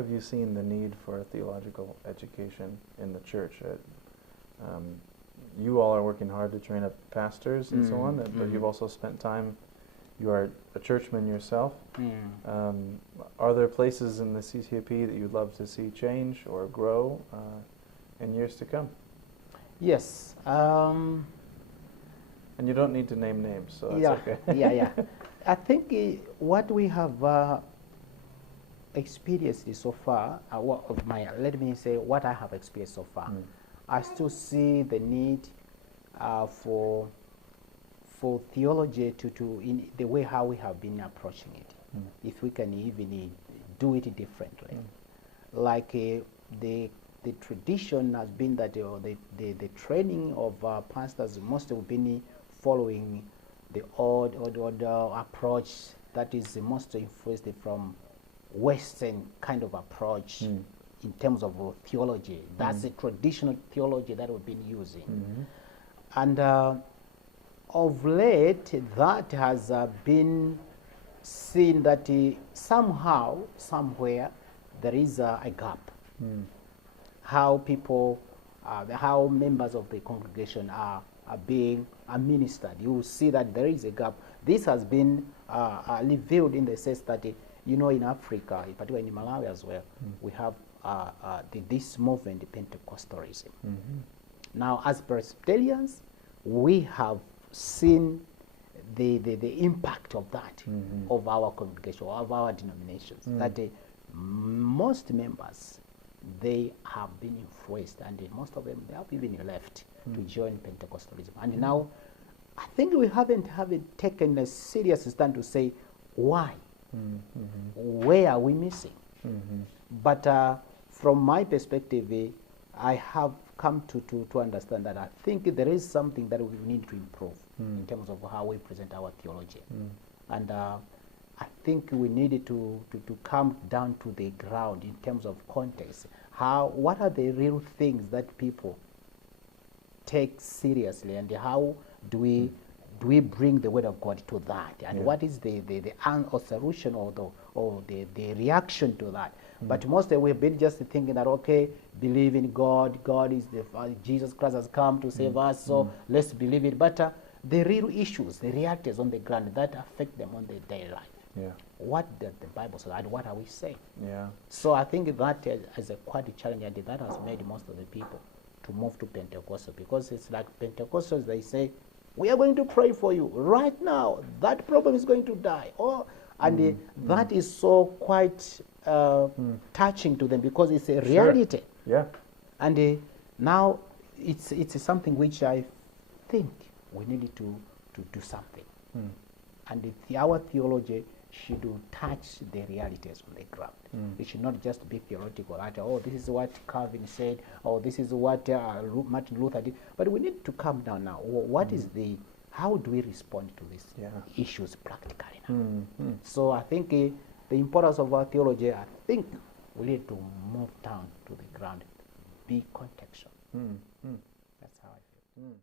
have you seen the need for theological education in the church? You all are working hard to train up pastors and so on, but you've also spent time, you are a churchman yourself. Are there places in the CTAP that you'd love to see change or grow in years to come? Yes. And you don't need to name names, so that's okay. I think what we have experienced so far, let me say what I have experienced so far. I still see the need for theology to in the way how we have been approaching it. If we can even do it differently, like the tradition has been that the training of pastors must have been following the old approach that is most influenced from Western kind of approach in terms of theology. That's the traditional theology that we've been using. And of late, that has been seen that somehow, somewhere, there is a gap. How people, how members of the congregation are being administered. You will see that there is a gap. This has been revealed in the sense that, you know, in Africa, particularly in Malawi as well, we have this movement, the Pentecostalism. Now, as Presbyterians, we have seen the impact of that, of our congregation, of our denominations, that most members, they have been influenced, and most of them, they have even left to join Pentecostalism. And now, I think we haven't taken a serious stand to say why, where are we missing? But from my perspective, I have come to understand that I think there is something that we need to improve in terms of how we present our theology. And I think we needed to come down to the ground in terms of context. What are the real things that people take seriously, and how do we bring the word of God to that? And what is the solution or the reaction to that? But mostly we've been just thinking that, okay, believe in God. God is Jesus Christ has come to save us, so let's believe it. But the real issues, the realities on the ground that affect them on their daily life. What does the Bible say, and what are we saying? So I think that is quite a challenge, and that has made most of the people to move to Pentecostal, because it's like Pentecostals, they say, we are going to pray for you right now. That problem is going to die. And that is so quite touching to them, because it's a reality. And now it's something which I think we needed to do something. And our theology should touch the realities on the ground. It should not just be theoretical, that, oh, this is what Calvin said, or this is what Martin Luther did. But we need to come down now. What is how do we respond to these issues practically now? So I think the importance of our theology, I think we need to move down to the ground, be contextual. That's how I feel.